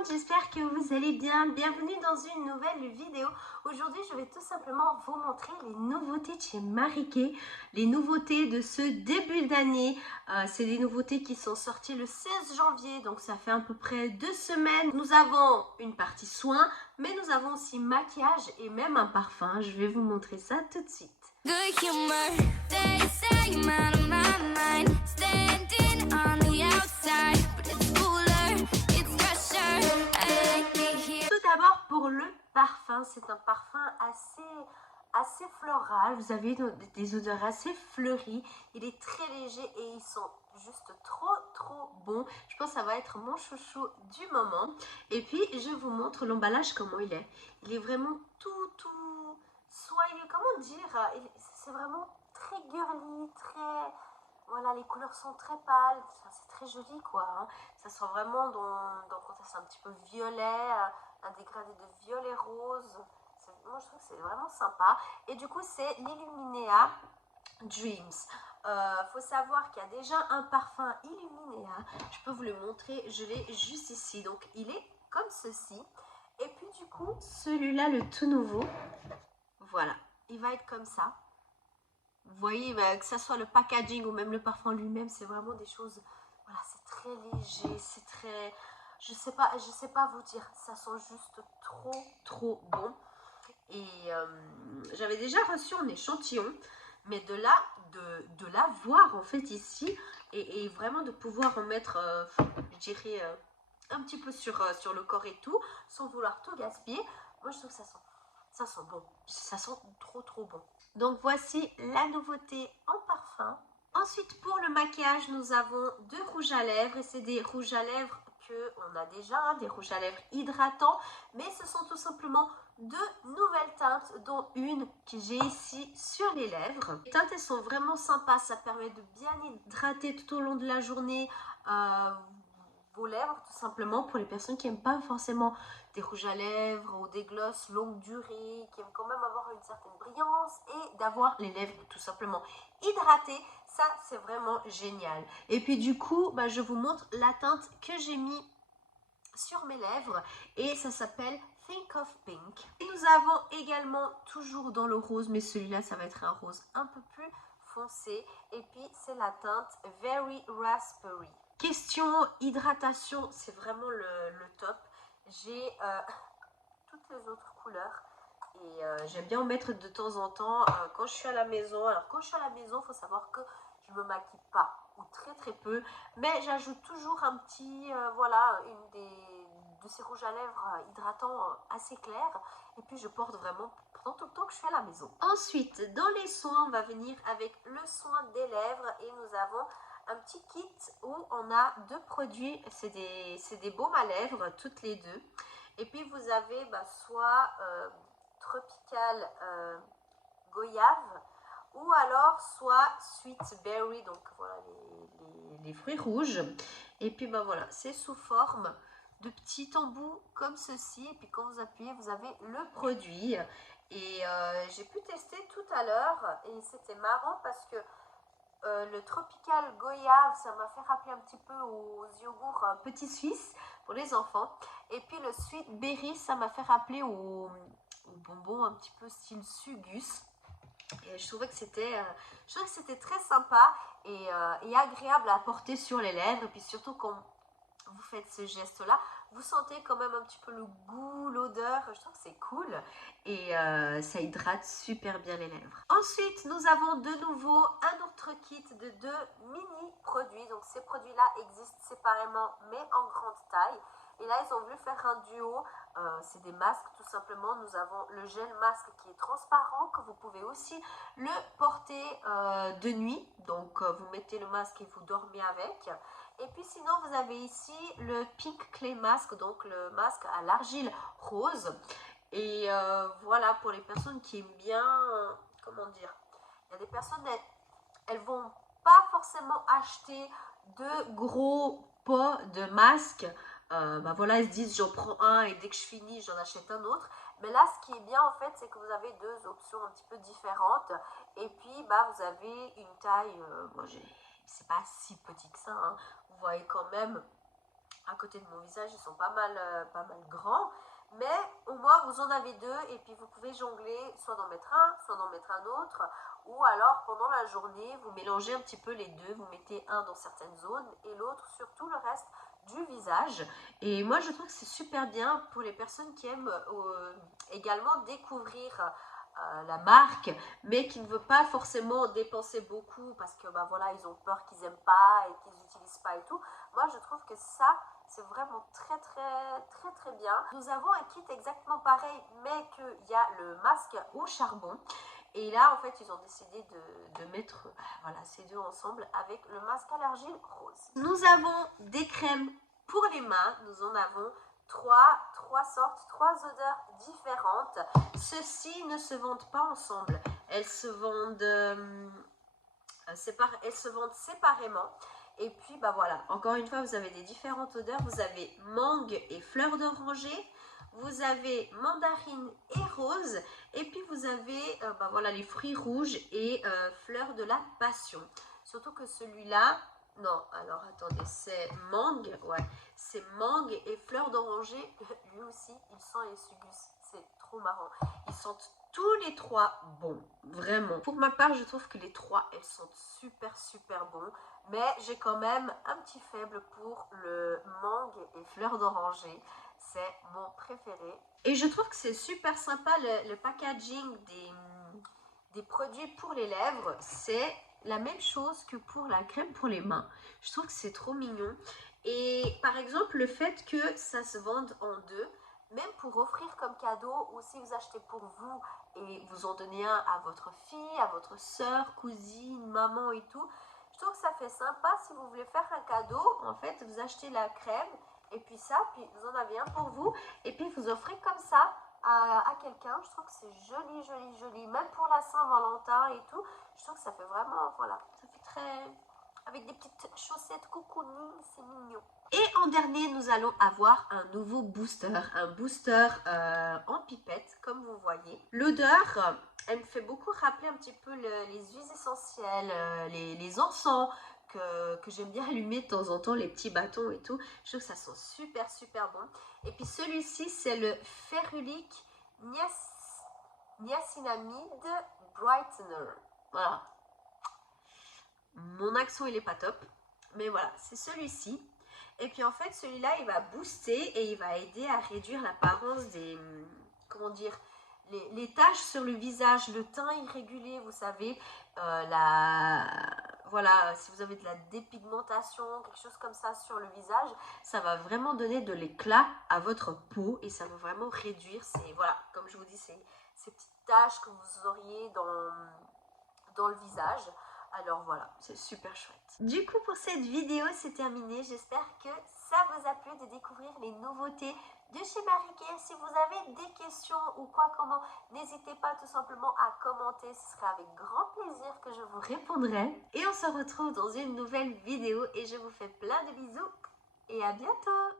monde, j'espère que vous allez bien. Bienvenue dans une nouvelle vidéo. Aujourd'hui, je vais tout simplement vous montrer les nouveautés de chez Marie Kay, les nouveautés de ce début d'année. C'est des nouveautés qui sont sorties le 16 janvier, donc ça fait à peu près 2 semaines. Nous avons une partie soins, mais nous avons aussi maquillage et même un parfum. Je vais vous montrer ça tout de suite. Good humor, they say I'm out of my mind. Standing on the outside, but it's cooler, it's fresher. I like it here. Tout d'abord pour le parfum, c'est un parfum assez floral. Vous avez des odeurs assez fleuries. Il est très léger et ils sont juste trop bons. Je pense que ça va être mon chouchou du moment. Et puis je vous montre l'emballage comment il est. Il est vraiment tout soyeux. Comment dire? C'est vraiment très girly, très... Voilà, les couleurs sont très pâles, c'est très joli quoi. Hein. Ça sent vraiment dans quand c'est un petit peu violet, un dégradé de violet rose. Moi je trouve que c'est vraiment sympa. Et du coup c'est l'Illuminea Dreams. Faut savoir qu'il y a déjà un parfum Illuminea. Je peux vous le montrer, je l'ai juste ici. Donc il est comme ceci. Et puis du coup, celui-là le tout nouveau, voilà, il va être comme ça. Vous voyez, que ça soit le packaging ou même le parfum lui-même, c'est vraiment des choses, voilà, c'est très léger, c'est très, je sais pas vous dire, ça sent juste trop bon. Et j'avais déjà reçu un échantillon, mais de là, de la voir en fait ici, et vraiment de pouvoir en mettre, je dirais, un petit peu sur le corps et tout, sans vouloir tout gaspiller, moi je trouve que ça sent bon, ça sent trop bon. Donc voici la nouveauté en parfum. Ensuite pour le maquillage, nous avons deux rouges à lèvres et c'est des rouges à lèvres que on a déjà, hein, des rouges à lèvres hydratants, mais ce sont tout simplement deux nouvelles teintes, dont une que j'ai ici sur les lèvres. Les teintes elles sont vraiment sympas, ça permet de bien hydrater tout au long de la journée vos lèvres, tout simplement pour les personnes qui n'aiment pas forcément des rouges à lèvres ou des glosses longue durée, qui aiment quand même avoir une certaine brillance et d'avoir les lèvres tout simplement hydratées. Ça c'est vraiment génial. Et puis du coup je vous montre la teinte que j'ai mis sur mes lèvres et ça s'appelle Think of Pink. Et nous avons également toujours dans le rose, mais celui-là ça va être un rose un peu plus foncé, et puis c'est la teinte Very Raspberry. Question hydratation, c'est vraiment le top. J'ai toutes les autres couleurs et j'aime bien en mettre de temps en temps quand je suis à la maison. Alors quand je suis à la maison, il faut savoir que je me maquille pas ou très peu, mais j'ajoute toujours un petit voilà, de ces rouges à lèvres hydratants assez clairs, et puis je porte vraiment pendant tout le temps que je suis à la maison. Ensuite dans les soins, on va venir avec le soin des lèvres et nous avons un petit kit où on a deux produits, c'est des baumes à lèvres toutes les deux, et puis vous avez soit tropical goyave ou alors soit sweet berry, donc voilà les fruits rouges, et puis voilà, c'est sous forme de petits embouts comme ceci, et puis quand vous appuyez vous avez le produit. Et j'ai pu tester tout à l'heure et c'était marrant parce que le tropical goyave, ça m'a fait rappeler un petit peu aux yogourts petits suisses pour les enfants. Et puis le sweet berry, ça m'a fait rappeler aux bonbons un petit peu style Sugus. Et je trouvais que c'était très sympa et agréable à porter sur les lèvres. Et puis surtout quand vous faites ce geste là, vous sentez quand même un petit peu le goût, l'odeur, je trouve que c'est cool et ça hydrate super bien les lèvres. Ensuite nous avons de nouveau un autre kit de deux mini produits. Donc ces produits là existent séparément mais en grande taille, et là ils ont voulu faire un duo. C'est des masques tout simplement. Nous avons le gel masque qui est transparent, que vous pouvez aussi le porter de nuit, donc vous mettez le masque et vous dormez avec. Et puis sinon vous avez ici le Pink Clay Mask, donc le masque à l'argile rose. Et voilà, pour les personnes qui aiment bien, comment dire, il y a des personnes, elles vont pas forcément acheter de gros pots de masques. Voilà, elles se disent j'en prends un et dès que je finis j'en achète un autre. Mais là ce qui est bien en fait, c'est que vous avez deux options un petit peu différentes. Et puis vous avez une taille, c'est pas si petit que ça, hein. Vous voyez quand même à côté de mon visage, ils sont pas mal grands. Mais au moins, vous en avez deux et puis vous pouvez jongler, soit d'en mettre un, soit d'en mettre un autre. Ou alors, pendant la journée, vous mélangez un petit peu les deux. Vous mettez un dans certaines zones et l'autre sur tout le reste du visage. Et moi, je trouve que c'est super bien pour les personnes qui aiment également découvrir la marque, mais qui ne veut pas forcément dépenser beaucoup parce que bah, voilà, ils ont peur qu'ils n'aiment pas et qu'ils n'utilisent pas et tout. Moi, je trouve que ça, c'est vraiment très bien. Nous avons un kit exactement pareil, mais qu'il y a le masque au charbon. Et là, en fait, ils ont décidé de mettre voilà, ces deux ensemble avec le masque à l'argile rose. Nous avons des crèmes pour les mains. Nous en avons trois sortes, 3 odeurs différentes. Ceux-ci ne se vendent pas ensemble. Elles se vendent séparément. Et puis, bah voilà, encore une fois, vous avez des différentes odeurs. Vous avez mangue et fleur d'oranger. Vous avez mandarine et rose. Et puis, vous avez bah voilà, les fruits rouges et fleur de la passion. Surtout que celui-là, non, alors attendez, c'est mangue, ouais. C'est mangue et fleur d'oranger. Lui aussi, il sent les sugus. C'est trop marrant. Ils sentent tous les 3 bons, vraiment. Pour ma part, je trouve que les 3, elles sentent super bons. Mais j'ai quand même un petit faible pour le mangue et fleur d'oranger. C'est mon préféré. Et je trouve que c'est super sympa le packaging des produits pour les lèvres. C'est la même chose que pour la crème pour les mains. Je trouve que c'est trop mignon. Et par exemple, le fait que ça se vende en deux, même pour offrir comme cadeau, ou si vous achetez pour vous et vous en donnez un à votre fille, à votre soeur, cousine, maman et tout, je trouve que ça fait sympa. Si vous voulez faire un cadeau, en fait, vous achetez la crème et puis ça, puis vous en avez un pour vous et puis vous offrez comme ça à quelqu'un. Je trouve que c'est joli. Même pour la Saint-Valentin et tout, je trouve que ça fait vraiment, voilà, ça fait très... avec des petites chaussettes cocooning, c'est mignon. Et en dernier, nous allons avoir un nouveau booster, un booster en pipette, comme vous voyez. L'odeur, elle me fait beaucoup rappeler un petit peu les huiles essentielles, les encens que j'aime bien allumer de temps en temps, les petits bâtons et tout. Je trouve que ça sent super bon. Et puis celui-ci, c'est le Ferulic Niacinamide Brightener. Voilà. Mon accent, il est pas top. Mais voilà, c'est celui-ci. Et puis en fait, celui-là, il va booster et il va aider à réduire l'apparence des... Comment dire, les taches sur le visage, le teint irrégulier, vous savez. Voilà, si vous avez de la dépigmentation, quelque chose comme ça sur le visage, ça va vraiment donner de l'éclat à votre peau. Et ça va vraiment réduire ces... Voilà, comme je vous dis, ces petites taches que vous auriez dans le visage. Alors voilà, c'est super chouette. Du coup, pour cette vidéo, c'est terminé. J'espère que ça vous a plu de découvrir les nouveautés de chez Marie Claire. Si vous avez des questions ou quoi, comment, n'hésitez pas tout simplement à commenter. Ce sera avec grand plaisir que je vous répondrai. Et on se retrouve dans une nouvelle vidéo et je vous fais plein de bisous et à bientôt.